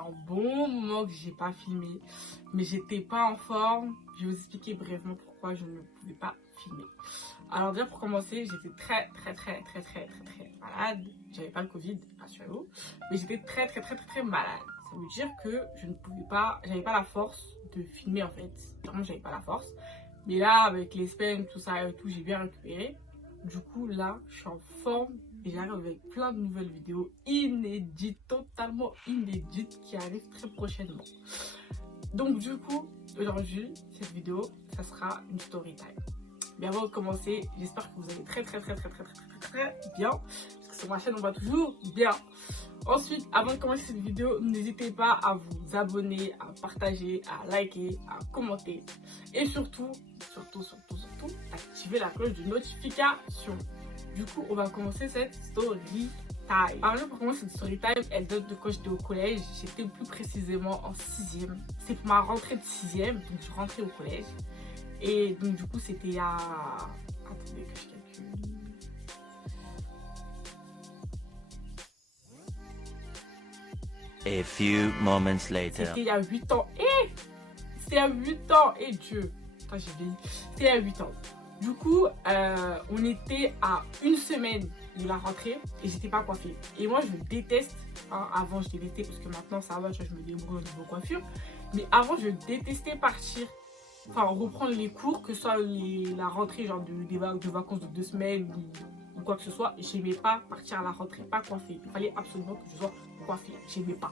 un bon moment que j'ai pas filmé, mais j'étais pas en forme. Je vais vous expliquer brièvement pourquoi je ne pouvais pas filmer. Alors déjà pour commencer, j'étais très malade. J'avais pas le Covid, rassurez-vous, mais j'étais très malade. Ça veut dire que je ne pouvais pas, j'avais pas la force de filmer en fait. Vraiment, j'avais pas la force. Mais là, avec les semaines, tout ça et tout, j'ai bien récupéré. Du coup, là, je suis en forme et j'arrive avec plein de nouvelles vidéos inédites, totalement inédites, qui arrivent très prochainement. Donc du coup, aujourd'hui, cette vidéo, ça sera une story time. Mais avant de commencer, j'espère que vous allez très bien, parce que sur ma chaîne, on va toujours bien. Ensuite, avant de commencer cette vidéo, n'hésitez pas à vous abonner, à partager, à liker, à commenter. Et surtout, activer la cloche de notification. Du coup, on va commencer cette story time. Alors, pour commencer cette story time, elle date de quand j'étais au collège. J'étais plus précisément en 6e. C'est pour ma rentrée de 6e, donc je rentrais au collège. Et donc, du coup, c'était à... Attendez que je calcule. A few moments later. C'était il y a 8 ans. C'était il y a 8 ans. Et Dieu. Attends, j'ai vieilli. C'était il y a 8 ans. Du coup, on était à une semaine de la rentrée et j'étais pas coiffée. Et moi, je déteste. Hein, avant, je détestais parce que maintenant, ça va, je me débrouille au niveau coiffure. Mais avant, je détestais partir. Enfin, reprendre les cours, que ce soit la rentrée, genre de vacances de 2 semaines ou quoi que ce soit. J'aimais pas partir à la rentrée, pas coiffée. Il fallait absolument que je sois coiffée. J'aimais pas.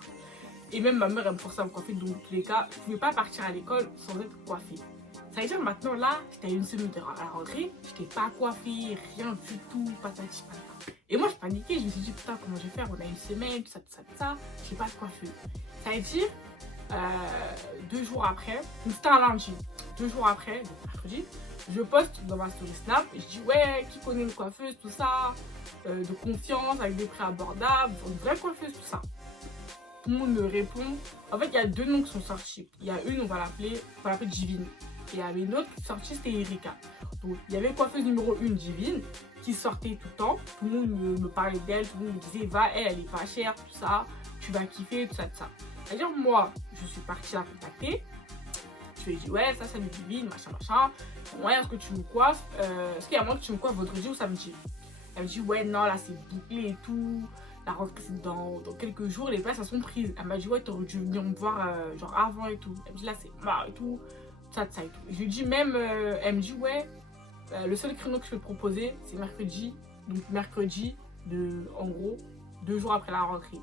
Et même ma mère, elle me forçait à me coiffer. Donc, dans tous les cas, je pouvais pas partir à l'école sans être coiffée. Ça veut dire maintenant, là, j'étais à une semaine de la rentrée, j'étais pas coiffée, rien du tout, patati patata. Et moi, je paniquais, je me suis dit, putain, comment je vais faire? On a une semaine, tout ça, j'ai pas de coiffure. Ça veut dire, 2 jours après, donc c'était un lundi, 2 jours après, donc mercredi, je poste dans ma story Snap et je dis, ouais, qui connaît une coiffeuse, tout ça, de confiance, avec des prix abordables, une vraie coiffeuse, tout ça. Tout le monde me répond. En fait, il y a 2 noms qui sont sortis. Il y a une, on va l'appeler Divine. Et il y avait une autre qui sortait, c'était Erika. Donc, il y avait coiffeuse numéro 1, Divine, qui sortait tout le temps. Tout le monde me parlait d'elle, tout le monde me disait, va, elle est pas chère, tout ça, tu vas kiffer, tout ça, tout ça. C'est-à-dire, moi, je suis partie la contacter. Je lui ai dit, ouais, ça, c'est Divine, machin. Ouais, est-ce que tu me coiffes est-ce qu'il y a moyen que tu me coiffes vendredi ou samedi? Elle me dit, ouais, non, là, c'est bouclé et tout. La rentrée, c'est dans quelques jours, les places, elles sont prises. Elle m'a dit, ouais, t'aurais dû venir me voir, genre, avant et tout. Elle me dit, là, c'est marre et tout. Ça et tout. Je lui dis même, elle me dit ouais, le seul créneau que je peux te proposer, c'est mercredi. Donc mercredi, en gros, 2 jours après la rentrée.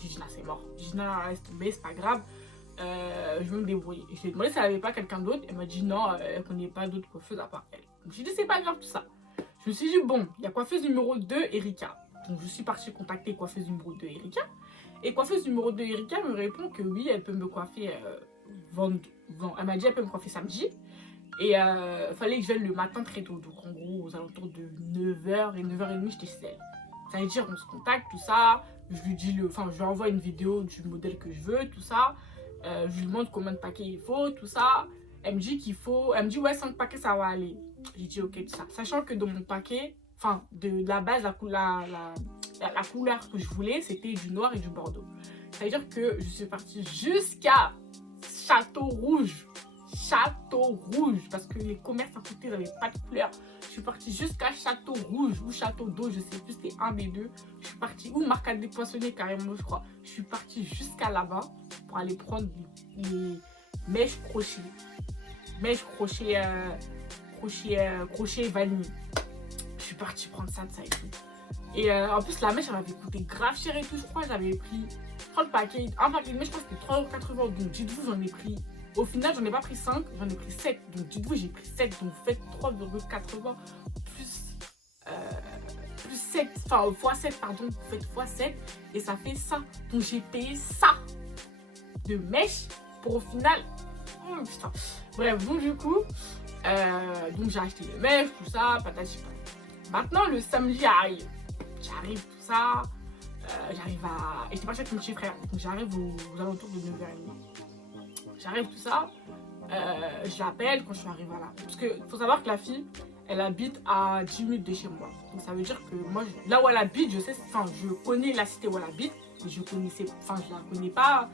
J'ai dit là, c'est mort. J'ai dit non, laisse tomber, c'est pas grave. Je vais me débrouiller. Et je lui ai demandé si elle avait pas quelqu'un d'autre. Elle m'a dit non, elle connaît pas d'autres coiffeuses à part elle. Donc j'ai dit c'est pas grave tout ça. Je me suis dit bon, il y a coiffeuse numéro 2, Erika. Donc je suis partie contacter coiffeuse numéro 2, Erika. Et coiffeuse numéro 2, Erika me répond que oui, elle peut me coiffer elle m'a dit elle peut me coiffer samedi. Et fallait que je vienne le matin très tôt. Donc en gros, aux alentours de 9h et 9h30, j'étais chez elle. Ça veut dire on se contacte, tout ça. Je lui dis je lui envoie une vidéo du modèle que je veux, tout ça. Je lui demande combien de paquets il faut, tout ça. Elle me dit elle me dit ouais, 5 paquets ça va aller. J'ai dit ok, tout ça. Sachant que dans mon paquet, de la base, la couleur que je voulais, c'était du noir et du bordeaux. Ça veut dire que je suis partie jusqu'à Château Rouge, parce que les commerces à côté n'avaient pas de couleur. Je suis partie jusqu'à Château Rouge ou Château d'eau, je sais plus, c'était un des deux. Je suis partie, ou Marcade des Poissonniers carrément, je crois. Je suis partie jusqu'à là-bas pour aller prendre les mèches crochet. Mèches crochet vanille. Je suis partie prendre ça et tout. Et en plus, la mèche, elle m'avait coûté grave cher et tout. Je crois que j'avais pris un paquet de mèche, je crois que c'était 3,80 €. Donc, dites-vous, j'en ai pris. Au final, j'en ai pas pris 5, j'en ai pris 7. Donc, dites-vous, j'ai pris 7. Donc, vous faites 3,80 plus 7. Enfin, x 7, pardon. Vous faites x 7. Et ça fait ça. Donc, j'ai payé ça de mèche pour au final. Putain. Bref, donc, du coup, donc j'ai acheté les mèches, tout ça, patati patata. Maintenant, le samedi arrive. J'arrive, tout ça. J'arrive à... Et j'étais partie avec mon petit frère. Donc j'arrive aux alentours de 9h30. J'arrive, tout ça. Je l'appelle quand je suis arrivée là. Parce qu'il faut savoir que la fille, elle habite à 10 minutes de chez moi. Donc ça veut dire que moi, là où elle habite, je connais la cité où elle habite. Mais je la connais pas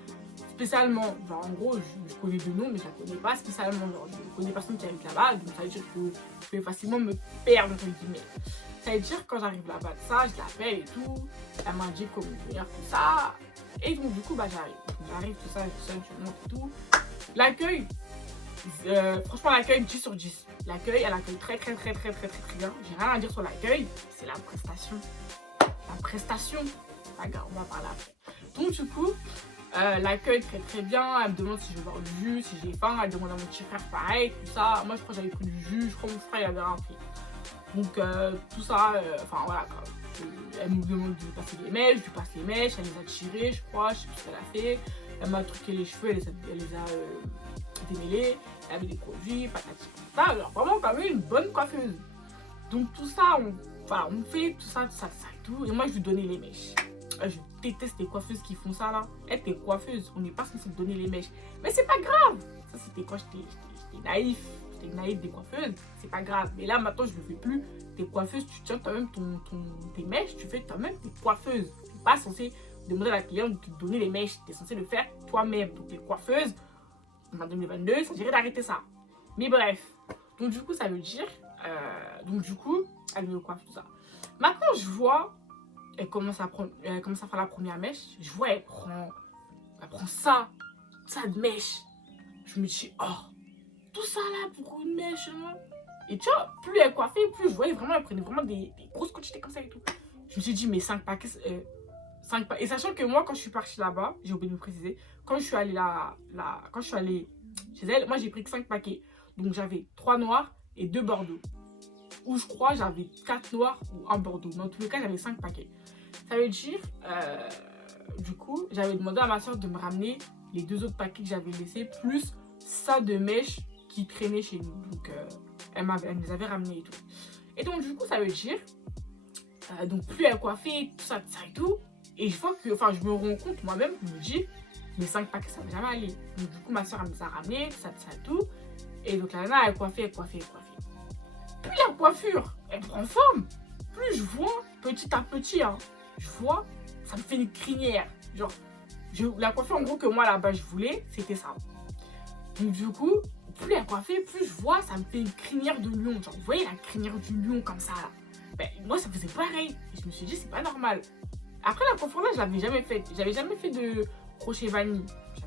spécialement. Genre, en gros, je connais deux noms, mais je la connais pas spécialement. Genre, je connais personne qui habite là-bas, donc ça veut dire que je peux facilement me perdre, entre guillemets. Ça veut dire, quand j'arrive là-bas de ça, je l'appelle et tout. Elle m'a dit comment venir, tout ça. Et donc, du coup, bah, j'arrive. J'arrive, tout ça, je monte et tout. L'accueil, franchement, l'accueil 10 sur 10. L'accueil, elle accueille très bien. J'ai rien à dire sur l'accueil, c'est la prestation. La prestation. Regarde, on va parler après. Donc, du coup, l'accueil très bien. Elle me demande si je veux boire du jus, si j'ai faim. Elle demande à mon petit frère pareil, tout ça. Moi, je crois que j'avais pris du jus. Je crois que mon frère, il avait rien pris. Donc, tout ça, enfin voilà quoi. Elle me demande de passer les mèches, je lui passe les mèches, elle les a tirées, je crois, je sais plus ce qu'elle a fait. Elle m'a truqué les cheveux, elle les a démêlés, elle avait des produits, patati patata. Alors, vraiment, quand même, une bonne coiffeuse. Donc, tout ça, on fait tout ça et tout. Et moi, je lui donnais les mèches. Je déteste les coiffeuses qui font ça là. Elle, t'es coiffeuse, on n'est pas censé te donner les mèches. Mais c'est pas grave. Ça, c'était quand j'étais naïf. Naïf des coiffeuses, c'est pas grave. Mais là, maintenant, je le fais plus. Tes coiffeuses, tu tiens toi-même tes mèches, tu fais toi-même tes coiffeuses. Tu n'es pas censé demander à la cliente de te donner les mèches. Tu es censé le faire toi-même. Donc, les coiffeuses, en 2022, ça dirait d'arrêter ça. Mais bref. Donc, du coup, ça veut dire... elle me coiffe tout ça. Maintenant, je vois... Elle commence à faire la première mèche. Je vois, elle prend ça de mèche. Je me dis, oh, tout ça là pour une mèche, hein. Et tu vois, plus elle coiffait, plus je voyais vraiment, elle prenait vraiment des grosses quantités comme ça et tout. Je me suis dit, mais 5 paquets, 5 paquets. Et sachant que moi, quand je suis partie là-bas, j'ai oublié de me préciser, quand je suis allée chez elle, moi j'ai pris que 5 paquets. Donc j'avais 3 noirs et 2 bordeaux. Ou je crois j'avais 4 noirs ou 1 bordeaux. Mais en tous les cas, j'avais 5 paquets. Ça veut dire, du coup, j'avais demandé à ma soeur de me ramener les 2 autres paquets que j'avais laissés, plus ça de mèche qui traînait chez nous. Donc, elle me les avait ramenés et tout. Et donc, du coup, ça veut dire, donc plus elle coiffait, tout ça et tout. Et je vois que, enfin, je me rends compte moi-même, je me dis, mes 5 paquets, ça ne va jamais aller. Donc, du coup, ma soeur, elle me les a ramenés, tout ça et tout. Et donc, la nana, elle coiffait. Puis la coiffure, elle prend forme. Plus je vois, petit à petit, hein, je vois, ça me fait une crinière. Genre, la coiffure, en gros, que moi, là-bas, je voulais, c'était ça. Donc, du coup, plus elle coiffait, plus je vois, ça me fait une crinière de lion. Genre, vous voyez la crinière du lion comme ça, là. Ben, moi, ça faisait pareil. Et je me suis dit, c'est pas normal. Après, la coiffure, là, je l'avais jamais faite. J'avais jamais fait de crochet vanille.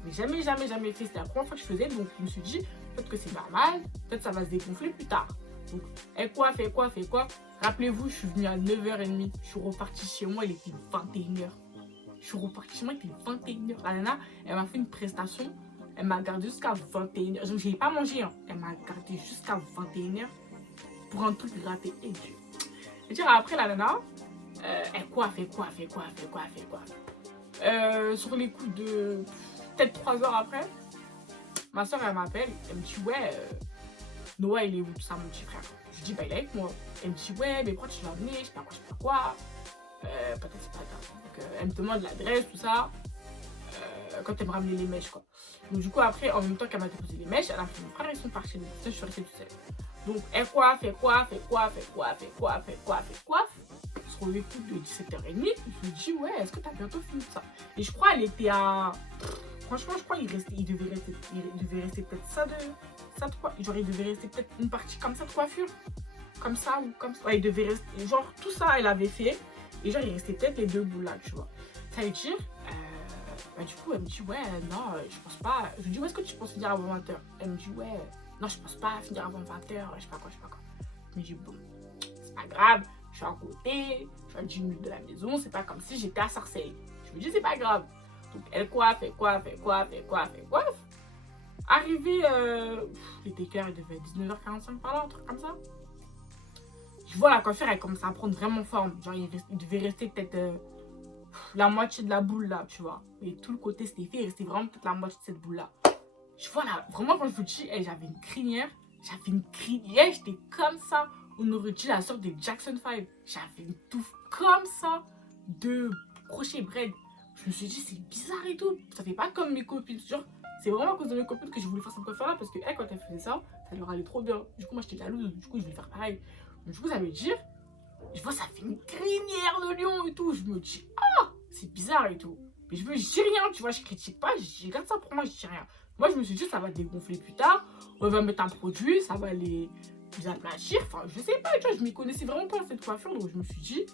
J'avais jamais fait. C'était la première fois que je faisais. Donc, je me suis dit, peut-être que c'est normal. Peut-être ça va se dégonfler plus tard. Donc, elle coiffe. Rappelez-vous, je suis venue à 9h30. Je suis repartie chez moi, il était 21h. Je suis repartie chez moi, il était 21h. La nana, elle m'a fait une prestation. Elle m'a gardé jusqu'à 21h. Donc, je n'ai pas mangé. Hein. Elle m'a gardé jusqu'à 21h pour un truc raté. Et Dieu. Je veux dire, après, la nana, elle coiffe. Sur les coups de peut-être 3 heures après, ma soeur, elle m'appelle. Elle me dit, ouais, Noah, il est où, tout ça, mon petit frère? Je dis, bah, il est avec moi. Elle me dit, ouais, mais pourquoi tu l'as amené? Je sais pas quoi. Peut-être c'est pas grave. Donc, elle me demande l'adresse, tout ça. Quand elle me ramenait les mèches, quoi. Donc, du coup, après, en même temps qu'elle m'a déposé les mèches, elle a fait mon frère, ils sont partis. Donc, je suis restée toute seule. Donc, elle coiffe. Sur les coups de 17h30, je me dis, ouais, est-ce que t'as bientôt fini ça? Et je crois, elle était à. Franchement, je crois qu'il devait rester peut-être ça de quoi. Genre, il devait rester peut-être une partie comme ça de coiffure. Comme ça ou comme ça. Ouais, il devait rester. Genre, tout ça, elle avait fait. Et genre, il restait peut-être les 2 boules là, tu vois. Ça veut dire. Bah, du coup, elle me dit, ouais, non, je pense pas. Je lui dis, où est-ce que tu penses finir avant 20h? Elle me dit, ouais, non, je pense pas finir avant 20h, je sais pas quoi. Je me dis, bon, c'est pas grave, je suis à côté, je suis à 10 minutes de la maison, c'est pas comme si j'étais à Sarcelles. Je me dis, c'est pas grave. Donc, elle coiffe. Arrivé, il était clair, il devait être 19h45 par là, un truc comme ça. Je vois la coiffure, elle commence à prendre vraiment forme. Genre, il devait rester peut-être la moitié de la boule là, tu vois. Et tout le côté c'était fait, il restait vraiment peut-être la moitié de cette boule là. Je vois là, vraiment quand je vous dis, j'avais une crinière, j'étais comme ça. On aurait dit la sorte de Jackson 5. J'avais une touffe comme ça de crochet braid. Je me suis dit, c'est bizarre et tout. Ça fait pas comme mes copines. Genre, c'est vraiment à cause de mes copines que je voulais faire cette coiffure là parce que quand elle faisait ça, ça leur allait trop bien. Du coup, moi j'étais jalouse. Du coup, je voulais faire pareil. Donc, du coup, ça veut dire, je vois, ça fait une crinière de lion et tout. Je me dis, ah, c'est bizarre et tout. Mais je dis rien, tu vois, je critique pas, je regarde ça pour moi, je dis rien. Moi, je me suis dit, ça va dégonfler plus tard, on va mettre un produit, ça va les aplatir. Enfin, je sais pas, tu vois, je m'y connaissais vraiment pas cette coiffure, donc je me suis dit,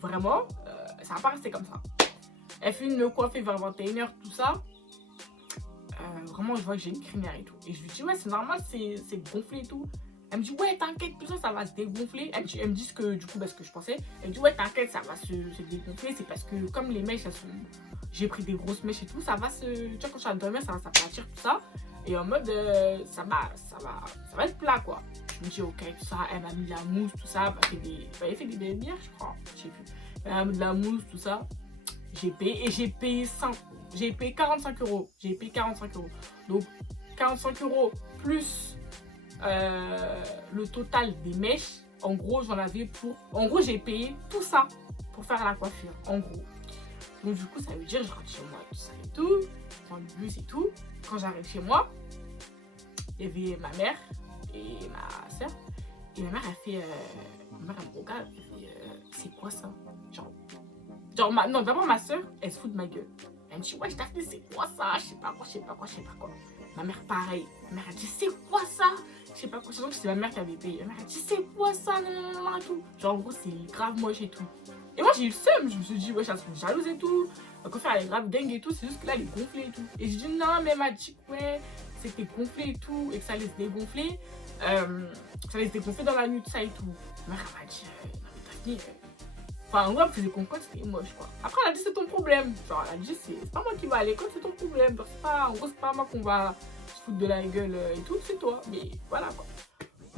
vraiment, ça va pas rester comme ça. Elle fait une coiffée vers 21h, tout ça. Vraiment, je vois que j'ai une crinière et tout. Et je lui dis, ouais, c'est normal, c'est gonflé et tout. Elle me dit, ouais, t'inquiète, tout ça, ça va se dégonfler. Elle me dit ce que, du coup, parce que je pensais. Elle me dit, ouais, t'inquiète, ça va se dégonfler. C'est parce que, comme les mèches, elles sont. J'ai pris des grosses mèches et tout, ça va se. Tu vois, quand je suis à dormir, ça va s'aplatir, tout ça. Et en mode, ça va être plat, quoi. Je me dis, ok, tout ça. Elle m'a mis de la mousse, tout ça. Elle avait fait des bières, je crois. Je sais plus. Elle m'a mis de la mousse, tout ça. J'ai payé, et j'ai payé 45 euros. J'ai payé 45 euros. Donc, 45 euros plus le total des mèches. En gros, j'en avais pour. En gros, j'ai payé tout ça pour faire la coiffure. En gros. Donc, du coup, ça veut dire, je rentre chez moi, tout ça et tout. Je prends le bus et tout. Quand j'arrive chez moi, il y avait ma mère et ma soeur. Et ma mère, elle fait. Ma mère, elle me regarde. Elle fait, c'est quoi ça? Non, d'abord, ma soeur, elle se fout de ma gueule. Elle me dit, ouais, je t'ai fait, c'est quoi ça? Je sais pas quoi. Ma mère, pareil. Ma mère, elle dit, c'est quoi ça? Je sais pas quoi. Je sais que c'est ma mère qui avait payé. Ma mère, elle dit, c'est quoi ça? Non, et tout. Genre, en gros, c'est grave moche et tout. Et moi, j'ai eu le seum. Je me suis dit, ouais, ça se fait jalouse et tout. La coiffure, elle est grave dingue et tout. C'est juste que là, elle est gonflée et tout. Et je dis, non, mais elle m'a dit que, ouais, c'était gonflé et tout. Et que ça allait se dégonfler. Ça allait se dégonfler dans la nuit, tout ça et tout. Ma mère, elle m'a dit, non, mais t'as dit. Enfin, en gros, elle me faisait comprendre que c'était moche, quoi. Après, elle a dit, c'est ton problème. Genre, elle a dit, c'est pas moi qui va à l'école, c'est ton problème. Genre, en gros, c'est pas moi qu'on va se foutre de la gueule et tout, c'est toi. Mais voilà, quoi.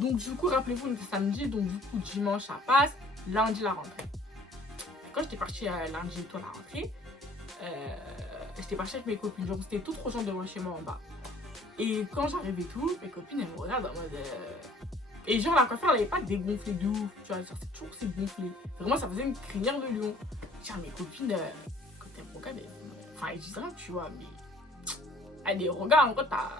Donc, du coup, rappelez-vous, on était samedi. Donc, du coup, dimanche, ça passe. Lundi, la rentrée. Quand j'étais partie lundi et toi, la rentrée, j'étais partie avec mes copines. Genre, c'était tout trop gens devant chez moi en bas. Et quand j'arrive et tout, mes copines, elles me regardent en mode. Et genre, la coiffure, elle n'avait pas dégonflé de ouf. Tu vois, c'est toujours c'est gonflé. Vraiment, ça faisait une crinière de lion. Genre, mes copines, quand elles me regardent, enfin, elles disent rien, tu vois, mais. Elles disent, regarde, en gros, ta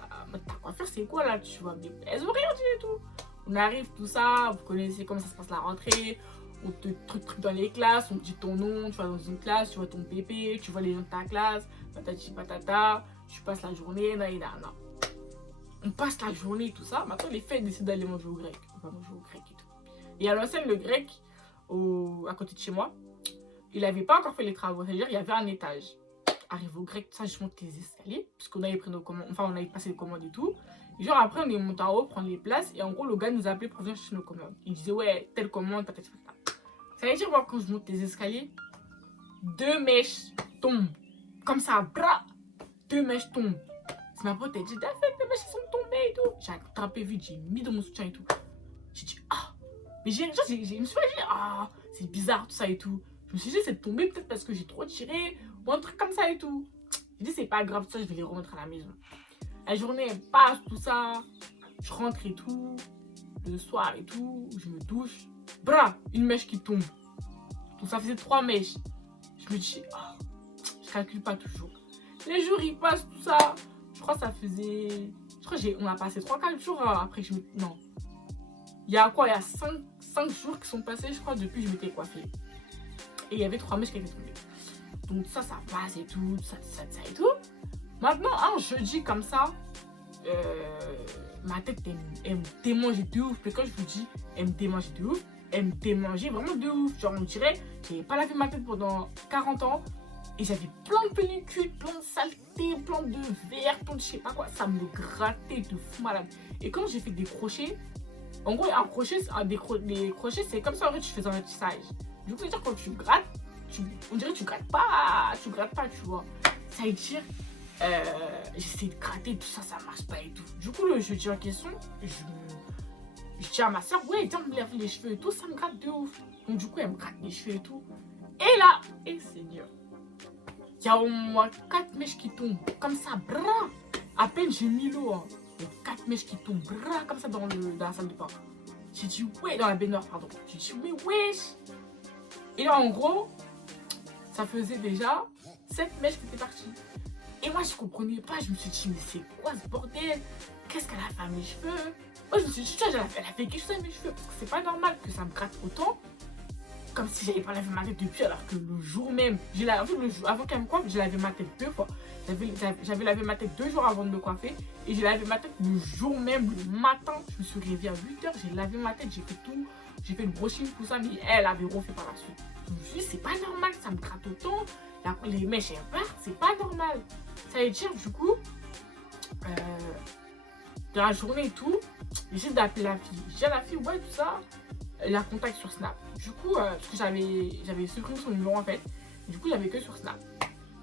coiffure, c'est quoi là, tu vois, mais elles ont rien dit et tout. On arrive, tout ça, vous connaissez comment ça se passe la rentrée. On te truc dans les classes, on te dit ton nom, tu vas dans une classe, tu vois ton pépé, tu vois les gens de ta classe, patati patata, tu passes la journée, nan. On passe la journée et tout ça. Maintenant, les filles décident d'aller manger au grec. On va manger au grec et tout. Et à l'ancienne, le grec, à côté de chez moi, il n'avait pas encore fait les travaux. C'est-à-dire, il y avait un étage. Arrive au grec, tout ça, je monte les escaliers. Parce qu'on avait pris nos commandes. Enfin, on avait passé les commandes et tout. Et genre, après, on est monté en haut, prendre les places. Et en gros, le gars nous a appelé pour venir chercher nos commandes. Il disait, ouais, telle commande, patati patata. Ça veut dire, moi, quand je monte les escaliers, 2 mèches tombent. Comme ça, bras, 2 mèches tombent. C'est ma pote, elle dit, t'as fait, les mèches sont tombées et tout. J'ai attrapé vite, j'ai mis dans mon soutien et tout. J'ai dit, ah. Mais je me suis dit, ah, c'est bizarre tout ça et tout. Je me suis dit, c'est tombé peut-être parce que j'ai trop tiré ou un truc comme ça et tout. J'ai dit, c'est pas grave, ça, je vais les remettre à la maison. La journée, elle passe, tout ça. Je rentre et tout. Le soir et tout, je me douche. Bra, une mèche qui tombe. Donc ça faisait 3 mèches. Je me dis, oh, je calcule pas toujours. Les jours, ils passent, tout ça. Je crois que ça faisait... Je crois qu'on a passé 3-4 jours après que je me... Non. Il y a quoi? Il y a 5 jours qui sont passés, je crois, depuis que je m'étais coiffée. Et il y avait 3 mèches qui étaient tombées. Donc ça passe et tout, ça et tout. Maintenant, un jeudi comme ça, ma tête, elle me démangeait de ouf. Mais quand je vous dis, elle me démangeait de ouf, elle me démangeait vraiment de ouf. Genre, on dirait, j'avais pas lavé ma tête pendant 40 ans. Et j'avais plein de pellicules, plein de saletés, plein de verre, plein de je sais pas quoi. Ça me grattait de fou malade. Et quand j'ai fait des crochets, en gros, un crochet, des crochets, c'est comme ça en fait tu fais un tissage. Du coup, c'est-à-dire quand tu grattes, on dirait que tu grattes pas, tu vois. Ça étire. J'essaie de gratter, tout ça, ça marche pas et tout. Du coup, le jeudi en question, je dis à ma soeur, ouais, viens me laver les cheveux et tout, ça me gratte de ouf. Donc, du coup, elle me gratte les cheveux et tout. Et là, Seigneur, il y a au moins 4 mèches qui tombent, comme ça, bras. À peine j'ai mis l'eau, hein. Il y a 4 mèches qui tombent, bras, comme ça, dans la salle de bain. J'ai dit, ouais, dans la baignoire, pardon. J'ai dit, mais wesh. Et là, en gros, ça faisait déjà 7 mèches qui étaient parties. Et moi, je comprenais pas. Je me suis dit, mais c'est quoi ce bordel? Qu'est-ce qu'elle a fait à mes cheveux? Moi, je me suis dit, elle a fait quelque chose à mes cheveux. Parce que c'est pas normal que ça me gratte autant. comme si j'avais pas lavé ma tête depuis, alors que le jour même, en fait, avant qu'elle me coiffe, j'ai lavé ma tête 2 fois. J'avais lavé ma tête 2 jours avant de me coiffer et j'ai lavé ma tête le jour même, le matin. Je me suis réveillée à 8h, j'ai lavé ma tête, j'ai fait tout, j'ai fait le brushing, tout ça, mais elle avait refait par la suite. Je me suis dit, c'est pas normal, ça me gratte autant, les mèches elles partent, c'est pas normal. Ça veut dire, du coup, de la journée et tout, j'essaie d'appeler la fille. Je dis à la fille, ouais, tout ça, la contacte sur Snap. Du coup, parce que j'avais supprimé son numéro en fait, du coup, j'avais que sur Snap.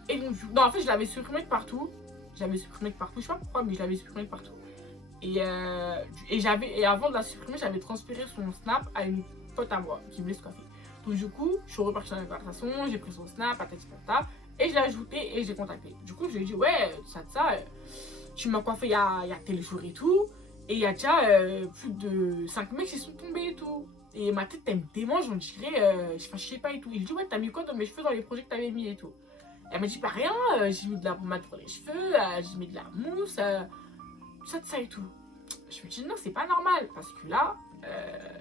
Et donc, non, en fait, je l'avais supprimé de partout. Je sais pas pourquoi, mais je l'avais supprimé de partout. Et avant de la supprimer, j'avais transféré son Snap à une pote à moi qui voulait se coiffer. Donc, du coup, je suis repartie dans la conversation, j'ai pris son Snap, patata, et je l'ai ajouté et j'ai contacté. Du coup, je lui ai dit, ouais, tu m'as coiffé il y a tel jour et tout, et il y a déjà plus de 5 mecs qui sont tombés et tout. Et ma tête, elle me démange, on dirait, je sais pas et tout. Il dit, ouais, t'as mis quoi dans mes cheveux dans les projets que t'avais mis et tout. Elle m'a dit, pas rien, j'ai mis de la pommade pour les cheveux, j'ai mis de la mousse, ça et tout. Je me dis, non, c'est pas normal, parce que là,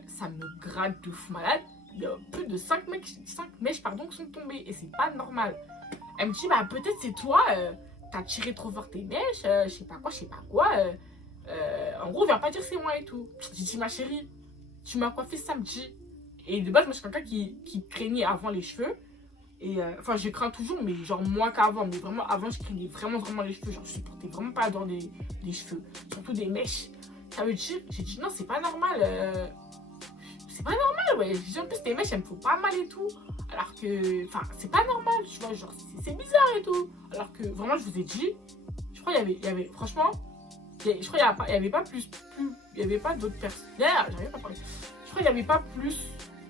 ça me gratte de fou malade. Il y a plus de 5 mèches qui sont tombées, et c'est pas normal. Elle me dit, bah peut-être c'est toi, t'as tiré trop fort tes mèches, je sais pas quoi. En gros, viens pas dire c'est moi et tout. J'ai dit, ma chérie, tu m'as coiffé samedi. Et de base, moi, je suis quelqu'un qui craignait avant les cheveux. Et enfin, je crains toujours, mais genre moins qu'avant. Mais vraiment, avant, je craignais vraiment les cheveux. Genre, je supportais vraiment pas dans les cheveux. Surtout des mèches. Ça veut dire, j'ai dit, non, c'est pas normal. C'est pas normal, ouais. J'ai dit, en plus, tes mèches, elles me font pas mal et tout. Alors que, enfin, c'est pas normal, tu vois. Genre, c'est bizarre et tout. Alors que, vraiment, je vous ai dit, je crois qu'il y avait, franchement, je crois qu'il y avait pas il y avait pas d'autres personnes. J'arrive pas à parler. Je crois qu'il y avait pas plus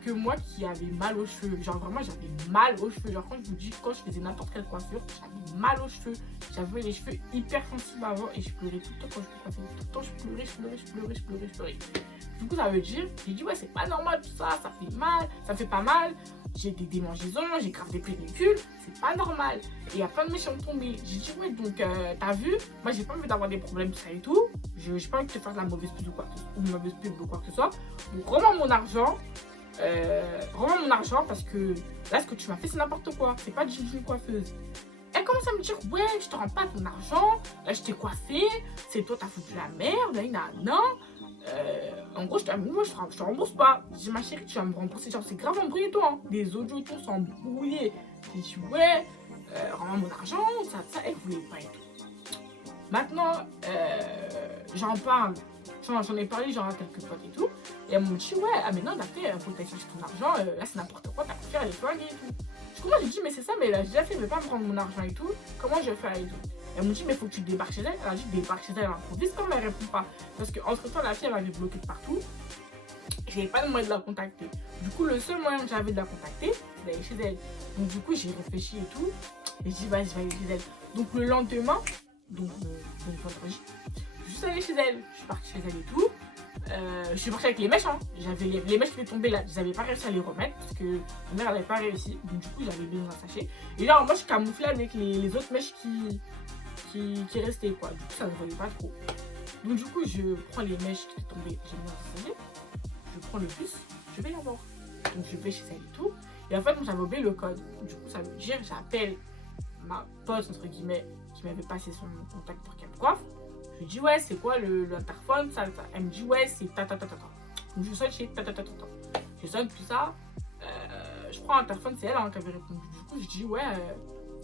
que moi qui avait mal aux cheveux. Genre vraiment j'avais mal aux cheveux. Genre quand je vous dis, quand je faisais n'importe quelle coiffure, j'avais mal aux cheveux. J'avais les cheveux hyper sensibles avant et je pleurais tout le temps quand je me coiffais. Tout le temps je pleurais. Du coup ça veut dire, j'ai dit ouais c'est pas normal tout ça, ça fait mal, ça me fait pas mal. J'ai des démangeaisons, j'ai grave des pellicules, c'est pas normal. Et il y a plein de méchants tombés. J'ai dit ouais donc t'as vu, moi j'ai pas envie d'avoir des problèmes tout ça et tout. J'ai pas envie de te faire de la mauvaise pub ou quoi que ce soit. Donc rends-moi mon argent. Rends-moi mon argent parce que là ce que tu m'as fait c'est n'importe quoi, c'est pas d'une coiffeuse. Elle commence à me dire ouais je te rends pas ton argent, là je t'ai coiffé, c'est toi t'as foutu la merde, non. En gros je te rembourse pas. J'ai dit ma chérie tu vas me rembourser, genre c'est grave embrouillé toi hein. Les audios et tout sont embrouillés. J'ai dit ouais rends-moi mon argent, ça elle voulait pas et tout. Maintenant j'en parle. J'en ai parlé genre à quelques potes et tout. Et elles m'ont dit ouais, ah mais non, d'après, faut que t'ailles chercher ton argent, là c'est n'importe quoi, t'as qu'à faire les flingues et tout. Du coup moi j'ai dit mais c'est ça, mais là j'ai déjà fait, je vais pas me prendre mon argent et tout, comment je vais faire et tout. Elles m'ont dit mais faut que tu débarques chez elle. Elle a dit débarque chez elle, elle improvise comme elle répond pas. Parce qu'entre temps la fille elle m'avait bloqué de partout. J'avais pas de moyen de la contacter. Du coup le seul moyen que j'avais de la contacter, c'est d'aller chez elle. Donc du coup j'ai réfléchi et tout. Et j'ai dit vas-y je vais aller chez elle. Donc le lendemain, donc vendredi, je suis allée chez elle. Je suis partie chez elle et tout. Je suis partie avec les mèches, hein. J'avais les mèches qui étaient tombées là, je n'avais pas réussi à les remettre parce que ma mère n'avait pas réussi. Donc du coup j'avais mis dans un sachet. Et là moi je camouflais avec les autres mèches qui restaient quoi. Du coup ça ne voyait pas trop. Donc du coup je prends les mèches qui étaient tombées, j'ai mis dans un sachet. Je prends le bus, je vais la voir. Donc je vais chez elle et tout. Et en fait moi j'avais oublié le code. Du coup ça veut dire j'appelle ma pote entre guillemets qui m'avait passé son contact pour qu'elle me coiffe. Je lui dis ouais c'est quoi l'interphone ça. Elle me dit ouais c'est ta. Donc je sonne chez ta. Je sonne tout ça. Je prends l'interphone, c'est elle hein, qui avait répondu. Du coup je dis ouais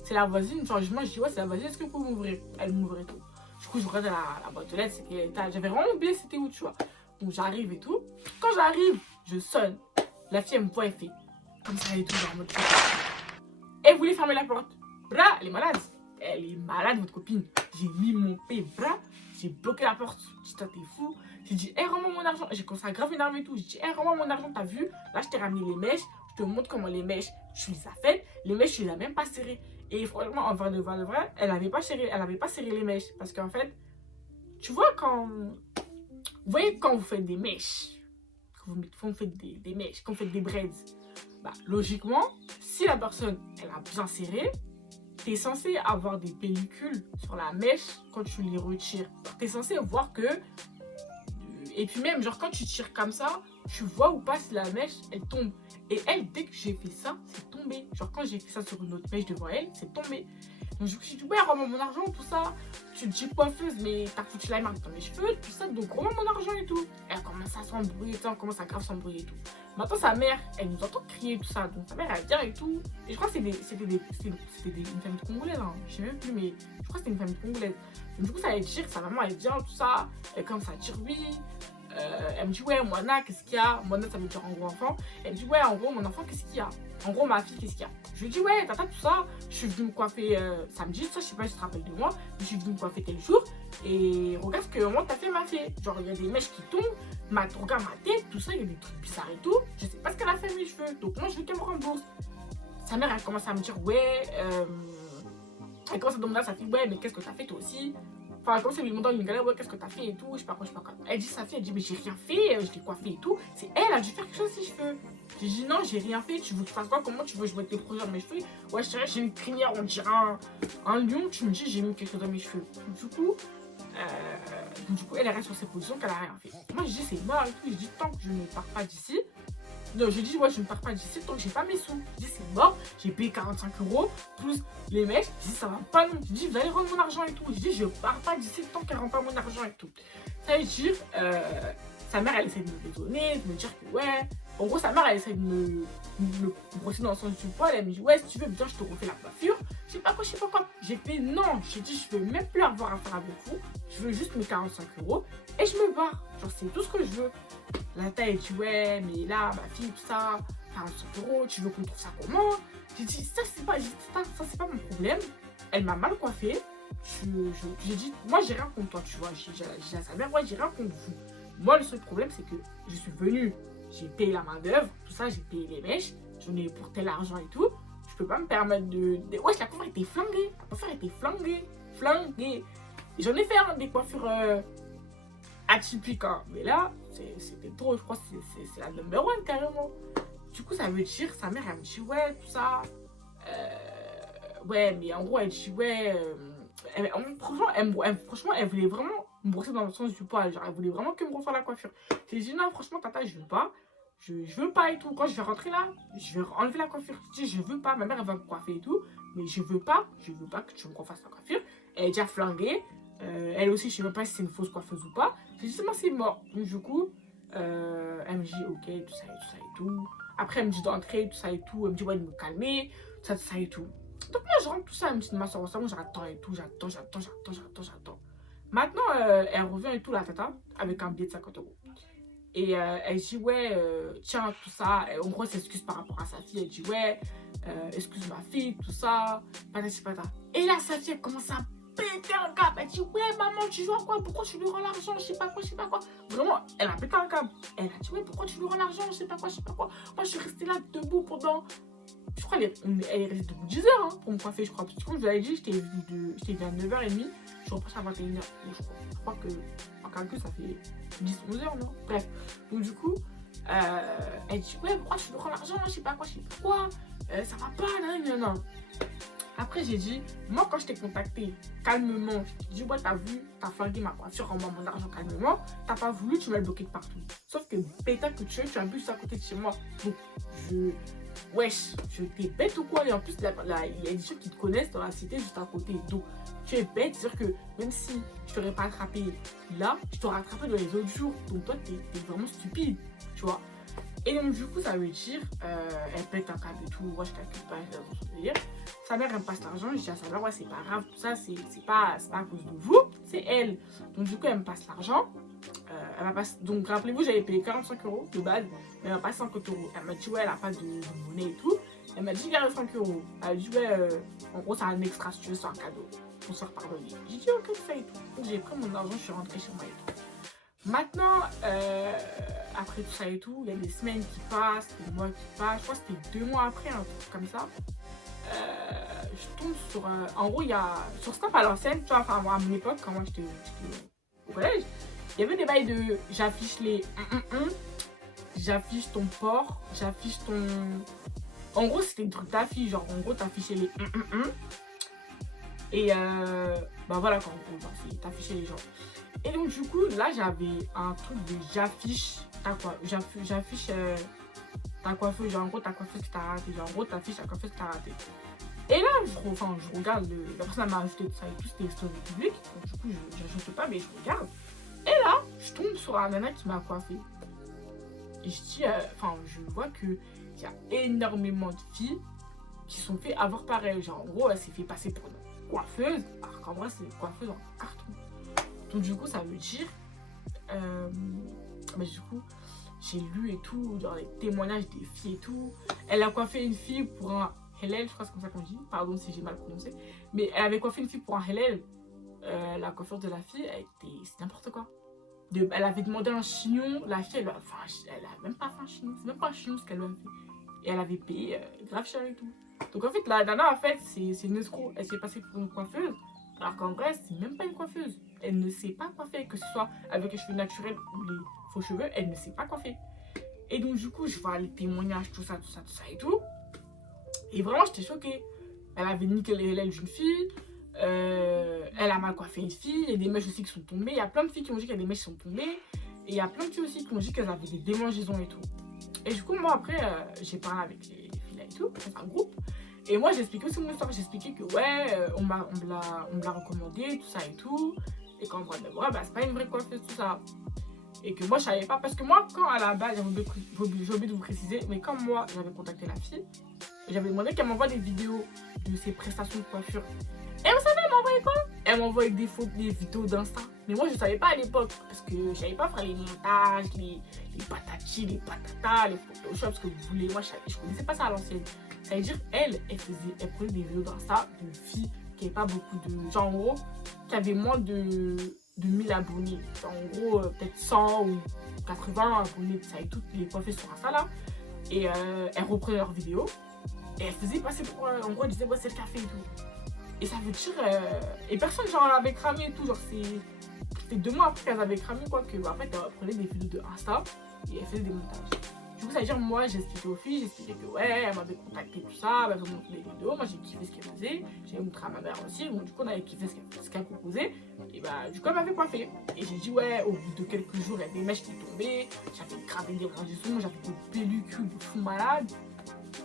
c'est la voisine. Genre je dis ouais c'est la voisine, est-ce que vous pouvez m'ouvrir? Elle m'ouvre et tout. Du coup je regarde la boîte aux lettres, c'est que j'avais vraiment oublié c'était où tu vois. Donc j'arrive et tout. Quand j'arrive, je sonne. La fille elle me voit, elle fait comme ça et tout genre en mode. Elle voulait fermer la porte. Bra, elle est malade. Elle est malade votre copine. J'ai mis mon pied bras. J'ai bloqué la porte. J'ai dit, toi, t'es fou. J'ai dit, hé, rends-moi mon argent. J'ai commencé à grave énerver et tout. J'ai dit, hé, rends-moi mon argent, t'as vu? Là, je t'ai ramené les mèches. Je te montre comment les mèches, tu les as faites. Les mèches, tu les as même pas serrées. Et franchement, en vrai de vrai, elle avait pas serré les mèches. Parce qu'en fait, tu vois, vous voyez, quand vous faites des mèches, quand vous faites des mèches, quand vous faites des braids, bah, logiquement, si la personne, elle a bien serré, t'es censé avoir des pellicules sur la mèche quand tu les retires. T'es censé voir que... Et puis même, genre quand tu tires comme ça, tu vois ou pas si la mèche, elle tombe. Et elle, dès que j'ai fait ça, c'est tombé. Genre, quand j'ai fait ça sur une autre mèche devant elle, c'est tombé. Donc, je me suis dit, ouais, rends-moi mon argent, tout ça. Je suis dit coiffeuse, mais t'as foutu la marque dans mes cheveux, tout ça. Donc, rends-moi mon argent et tout. Elle commence à s'embrouiller, on commence à grave s'embrouiller et tout. Maintenant, sa mère, elle nous entend crier, tout ça. Donc, sa mère, elle vient et tout. Et je crois que c'était une famille congolaise, hein. Je sais même plus, mais je crois que c'était une famille congolaise. Donc, du coup, ça allait dire, sa maman, elle vient, tout ça. Elle commence à dire oui. Elle me dit, ouais, Moana, qu'est-ce qu'il y a? Moana, ça veut dire en gros enfant. Elle me dit, ouais, en gros, mon enfant, qu'est-ce qu'il y a? En gros, ma fille, qu'est-ce qu'il y a? Je lui dis, ouais, tata, tout ça. Je suis venue me coiffer samedi, ça, je sais pas si tu te rappelles de moi. Je suis venue me coiffer tel jour. Et regarde ce que moi, t'as fait, m'a fait. Genre, il y a des mèches qui tombent. Regarde ma tête, tout ça, il y a des trucs bizarres et tout. Je sais pas ce qu'elle a fait mes cheveux. Donc, moi, je veux qu'elle me rembourse. Sa mère, elle commence à me dire, ouais. Elle commence à demander à sa fille, ouais, mais qu'est-ce que t'as fait toi aussi? Enfin, comme c'est lui demandant une galère, ouais, qu'est-ce que t'as fait et tout, je sais pas quoi, je sais pas quoi. Elle dit sa fille, elle dit, mais j'ai rien fait, je l'ai coiffé et tout. C'est elle, elle a dû faire quelque chose ses cheveux. J'ai dit, non, j'ai rien fait, tu veux que je fasse quoi? Comment tu veux que je mette des produits dans mes cheveux? Ouais, je dirais, j'ai une crinière, on dirait un lion, tu me dis, j'ai mis quelque chose dans mes cheveux. Du coup, elle reste sur ses positions qu'elle a rien fait. Moi, je dis, c'est mort et tout, je dis, tant que je ne pars pas d'ici. Non, j'ai dit, ouais, je ne pars pas d'ici tant que j'ai pas mes sous. Je dis, c'est mort, j'ai payé 45 € plus les mèches. Je dis, ça va pas non. Je dis, vous allez rendre mon argent et tout. Je dis, je pars pas d'ici tant qu'elle rend pas mon argent et tout. Ça veut dire, sa mère, elle essaie de me raisonner, de me dire que, ouais. En gros, sa mère, elle essaie de me brosser dans le sens du poil. Elle me dit, ouais, si tu veux, bien, je te refais la coiffure. Je sais pas quoi, je sais pas quoi. J'ai fait, non. J'ai dit, je veux même plus avoir affaire avec vous. Je veux juste mes 45 € et je me barre. Genre, c'est tout ce que je veux. La taille, elle dit, ouais, mais là, ma fille, tout ça, 45 €, tu veux qu'on trouve ça comment? J'ai dit, ça, c'est pas mon problème. Elle m'a mal coiffée. J'ai dit, moi, j'ai rien contre toi, tu vois. J'ai dit à sa mère, ouais, j'ai rien contre vous. Moi, le seul problème, c'est que je suis venue, j'ai payé la main-d'œuvre, tout ça, j'ai payé les mèches, j'en ai pour tel argent et tout. Je peux pas me permettre de. Ouais, la coiffure était flinguée. La coiffure était flinguée. J'en ai fait des coiffures atypiques, hein. Mais là, c'était trop, je crois que c'est la number one carrément. Du coup, ça veut dire, sa mère, elle me dit, ouais, tout ça. Ouais, mais en gros, elle dit, ouais. Franchement, elle voulait vraiment me brosser dans le sens du poil. Genre, elle voulait vraiment que me refaire la coiffure. J'ai dit, non, franchement, tata, je veux pas. Je veux pas et tout. Quand je vais rentrer là, je vais enlever la coiffure. Je dis, je veux pas. Ma mère, elle va me coiffer et tout. Mais je veux pas que tu me refasses la coiffure. Elle est déjà flinguée. Elle aussi, je sais même pas si c'est une fausse coiffeuse ou pas. J'ai dit, c'est mort. Donc, du coup, elle me dit, ok, tout ça et tout. Après, elle me dit d'entrer, tout ça et tout. Elle me dit, ouais, de me calmer, tout ça et tout. Donc, moi, je rentre tout ça. Elle me dit de m'asseoir au salon. J'attends et tout. J'attends. Maintenant, elle revient et tout, la tata, avec un billet de 50 €. Et elle dit, ouais, tiens, tout ça. En gros, elle s'excuse par rapport à sa fille. Elle dit, ouais, excuse ma fille, tout ça. Patati patata. Et là, sa fille, elle commence à péter un câble. Elle dit, ouais, maman, tu joues à quoi? Pourquoi tu lui rends l'argent? Je sais pas quoi. Vraiment, elle a pété un câble. Elle a dit, ouais, pourquoi tu lui rends l'argent? Je sais pas quoi. Moi, je suis restée là debout pendant. Je crois qu'elle est restée debout 10 heures hein, pour me coiffer, je crois. Parce que comme je vous avais dit, j'étais venue à 9h30. Je suis repassée à 21h. Je crois que, en calcul, ça fait 10-11 heures, non? Bref. Donc, du coup, elle dit, ouais, pourquoi tu lui rends l'argent? Je sais pas quoi. Ça va pas, non. Après, j'ai dit, moi, quand je t'ai contacté, calmement, je t'ai dit, ouais, t'as vu, t'as flingué ma coiffure, rends-moi mon argent calmement. T'as pas voulu, tu m'as bloqué de partout. Sauf que, bêta que tu es, tu as bu juste à côté de chez moi. Donc, wesh, je t'es bête ou quoi? Et en plus, il y a des gens qui te connaissent dans la cité juste à côté. Donc, tu es bête, c'est-à-dire que même si je t'aurais pas attrapé là, je t'aurais attrapé dans les autres jours. Donc, toi, t'es vraiment stupide, tu vois. Et donc, du coup, ça veut dire, elle pète un câble et tout. Moi, je calcule pas, je dans son délire. Sa mère, elle me passe l'argent. Je dis à sa mère, ouais, c'est pas grave, tout ça, c'est pas à cause de vous, c'est elle. Donc, du coup, elle me passe l'argent. Elle m'a passé, donc, rappelez-vous, j'avais payé 45 € de base. Elle m'a passé 50 €. Elle m'a dit, ouais, elle a pas de monnaie et tout. Elle m'a dit, garde 5 €. Elle a dit, ouais, en gros, c'est un extra, si tu veux, c'est un cadeau. Pour se faire pardonner. J'ai dit, ok, ça et tout. Donc, j'ai pris mon argent, je suis rentrée chez moi et tout. Maintenant, après tout ça et tout, il y a des semaines qui passent, des mois qui passent. Je crois que c'était 2 mois après, un truc comme ça. Je tombe sur. En gros, il y a. Sur Snap à l'ancienne, tu vois, enfin, moi, à mon époque, quand moi j'étais au collège, il y avait des bails de. J'affiche les. J'affiche ton port, j'affiche ton. En gros, c'était des trucs d'affiche. Genre, en gros, t'affichais les. Et bah voilà, quand t'affichais les gens. Et donc, du coup, là, j'avais un truc de j'affiche. T'as quoi? J'affiche ta coiffeuse, genre en gros ta coiffeuse qui t'a raté, genre en gros ta fiche, ta coiffeuse qui t'a raté. Et là, je regarde, la personne m'a ajouté ça et tout, c'était story public, donc du coup, j'ajoute pas, mais je regarde. Et là, je tombe sur un nana qui m'a coiffé. Et je dis, je vois qu'il y a énormément de filles qui sont fait avoir pareil. Genre, en gros, elle s'est fait passer pour une coiffeuse, alors qu'en vrai, c'est une coiffeuse en carton. Donc, du coup, ça veut dire, mais du coup, j'ai lu et tout, genre les témoignages des filles et tout. Elle a coiffé une fille pour un Hélène, je crois que c'est comme ça qu'on dit, pardon si j'ai mal prononcé. Mais elle avait coiffé une fille pour un Hélène. La coiffure de la fille, c'est n'importe quoi. Elle avait demandé un chignon, la fille, elle a même pas fait un chignon, c'est même pas un chignon ce qu'elle lui a fait. Et elle avait payé grave cher et tout. Donc en fait, la nana, en fait, c'est une escroc. Elle s'est passée pour une coiffeuse, alors qu'en vrai, c'est même pas une coiffeuse. Elle ne sait pas coiffer, que ce soit avec les cheveux naturels ou les faux cheveux, elle ne sait pas coiffer. Et donc du coup, je vois les témoignages, tout ça et tout. Et vraiment, j'étais choquée. Elle avait niqué les lèvres d'une fille. Elle a mal coiffé une fille. Il y a des mèches aussi qui sont tombées. Il y a plein de filles qui ont dit qu'il y a des mèches qui sont tombées. Et il y a plein de filles aussi qui ont dit qu'elles avaient des démangeaisons et tout. Et du coup, moi, après, j'ai parlé avec les filles là et tout. C'est un groupe. Et moi, j'ai expliqué aussi mon histoire. J'ai expliqué que, ouais, on me l'a recommandé, tout ça et tout. Et qu'en vrai, bah, c'est pas une vraie coiffeuse, tout ça. Et que moi, je savais pas. Parce que moi, quand à la base, j'ai oublié de vous préciser, mais quand moi, j'avais contacté la fille, j'avais demandé qu'elle m'envoie des vidéos de ses prestations de coiffure. Et vous savez, elle m'envoyait quoi? Elle m'envoyait des photos, des vidéos d'Insta. Mais moi, je savais pas à l'époque. Parce que je savais pas faire les montages, les patatis, les patatas, les Photoshop, ce que vous voulez. Moi, je connaissais pas ça à l'ancienne. Ça veut dire, elle prenait des vidéos d'Insta de filles qui n'avaient pas beaucoup de. Genre, en gros, qui avaient moins de 1000 abonnés. Genre, en gros, peut-être 100 ou 80 abonnés, ça et toutes les coiffeuses sur Insta là. Et elles reprenaient leurs vidéos. Et elle faisait passer pour. En gros, elle disait, ouais, c'est le café et tout. Et ça veut dire. Et personne, genre, elle avait cramé et tout. Genre, c'était 2 mois après qu'elle avait cramé, quoi. Que, bah, en fait, elle reprenait des vidéos de Insta et elle faisait des montages. Du coup, ça veut dire, moi, j'ai expliqué aux filles, j'ai expliqué que, ouais, elle m'avait contacté, tout ça. Elle m'avait montré des vidéos. Moi, j'ai kiffé ce qu'elle faisait. J'ai montré à ma mère aussi. Donc, du coup, on avait kiffé ce qu'elle proposait. Et bah, du coup, elle m'avait coiffé. Et j'ai dit, ouais, au bout de quelques jours, il y a des mèches qui tombaient. J'avais grave des rangissons. J'avais des pellicules de fou malade.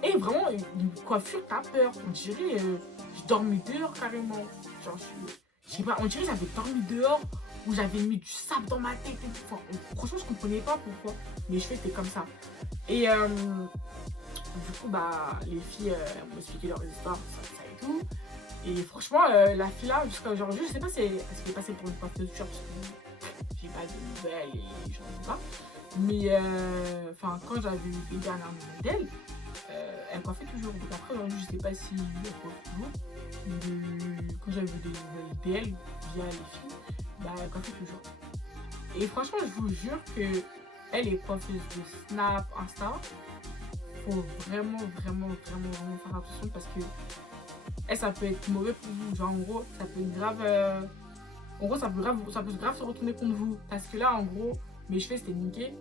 Et vraiment, une coiffure, t'as peur. On dirait, je dormais dehors carrément. Genre, je sais pas, on dirait que j'avais dormi dehors ou j'avais mis du sable dans ma tête. Enfin, franchement, je comprenais pas pourquoi mes cheveux étaient comme ça. Et du coup, bah, les filles m'ont expliqué leur histoire, ça et tout. Et franchement, la fille là, jusqu'à aujourd'hui, je sais pas si elle est passée pour une coiffeuse turque, parce que j'ai pas de nouvelles et j'en sais pas. Mais quand j'avais eu les dernières nouvelles d'elle, elle coiffait toujours. Donc après, aujourd'hui, je sais pas si elle coiffe toujours. Mais quand j'avais des nouvelles d'elle via les filles, bah, elle coiffait toujours. Et franchement, je vous jure que elle est coiffeuse de Snap, Insta. Faut vraiment faire attention parce que ça peut être mauvais pour vous. Genre, en gros, ça peut être grave. En gros, ça peut grave se retourner contre vous. Parce que là, en gros, mes cheveux c'était niqué.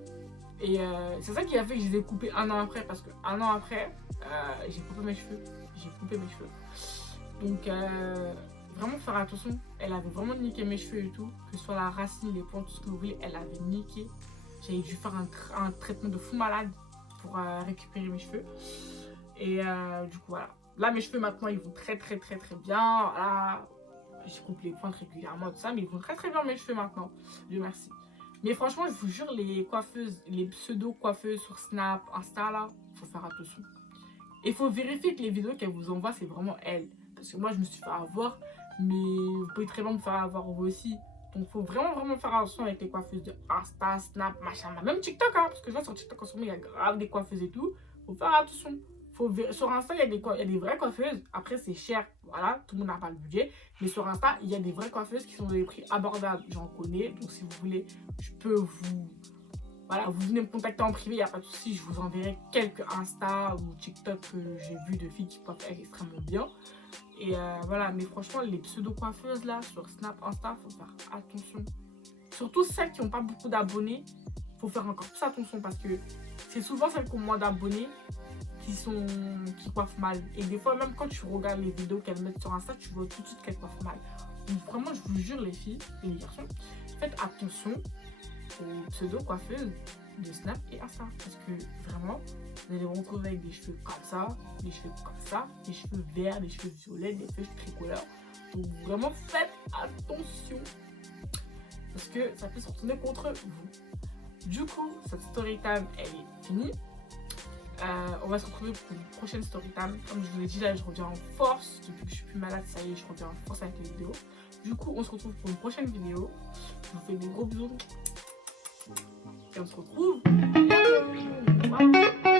Et c'est ça qui a fait que je les ai coupés 1 an après. Parce que 1 an après, j'ai coupé mes cheveux. Donc, vraiment faire attention. Elle avait vraiment niqué mes cheveux et tout. Que ce soit la racine, les points, tout ce que vous voulez, elle avait niqué. J'avais dû faire un traitement de fou malade pour récupérer mes cheveux. Et du coup, voilà. Là, mes cheveux maintenant, ils vont très bien. Voilà. Je coupe les pointes régulièrement, tout ça. Mais ils vont très bien mes cheveux maintenant. Dieu merci. Mais franchement, je vous jure, les coiffeuses, les pseudo-coiffeuses sur Snap, Insta, là, faut faire attention. Et il faut vérifier que les vidéos qu'elles vous envoient, c'est vraiment elles. Parce que moi, je me suis fait avoir, mais vous pouvez très bien me faire avoir vous aussi. Donc, il faut vraiment faire attention avec les coiffeuses de Insta, Snap, machin. Même TikTok, hein, parce que je vois sur TikTok en ce moment, il y a grave des coiffeuses et tout. Faut faire attention. Sur Insta, il y a des vraies coiffeuses. Après, c'est cher. Voilà, tout le monde n'a pas le budget. Mais sur Insta, il y a des vraies coiffeuses qui sont dans des prix abordables. J'en connais. Donc, si vous voulez, je peux vous... Voilà, vous venez me contacter en privé, il n'y a pas de souci. Je vous enverrai quelques Insta ou TikTok que j'ai vu de filles qui coiffent extrêmement bien. Et voilà, mais franchement, les pseudo-coiffeuses là, sur Snap, Insta, faut faire attention. Surtout celles qui n'ont pas beaucoup d'abonnés, faut faire encore plus attention parce que c'est souvent celles qui ont moins d'abonnés qui coiffent mal. Et des fois, même quand tu regardes les vidéos qu'elles mettent sur Insta, tu vois tout de suite qu'elles coiffent mal. Donc vraiment, je vous jure les filles et les garçons, faites attention aux pseudo-coiffeuses de Snap et Insta. Parce que vraiment, vous allez vous retrouver avec des cheveux comme ça, des cheveux comme ça, des cheveux verts, des cheveux violets, des cheveux tricolores. Donc vraiment faites attention parce que ça peut se retourner contre vous. Du coup, cette story time elle est finie. On va se retrouver pour une prochaine story time. Comme je vous l'ai dit là, je reviens en force. Depuis que je suis plus malade, ça y est, je reviens en force avec les vidéos. Du coup, on se retrouve pour une prochaine vidéo. Je vous fais des gros bisous. Et on se retrouve bientôt. Au revoir.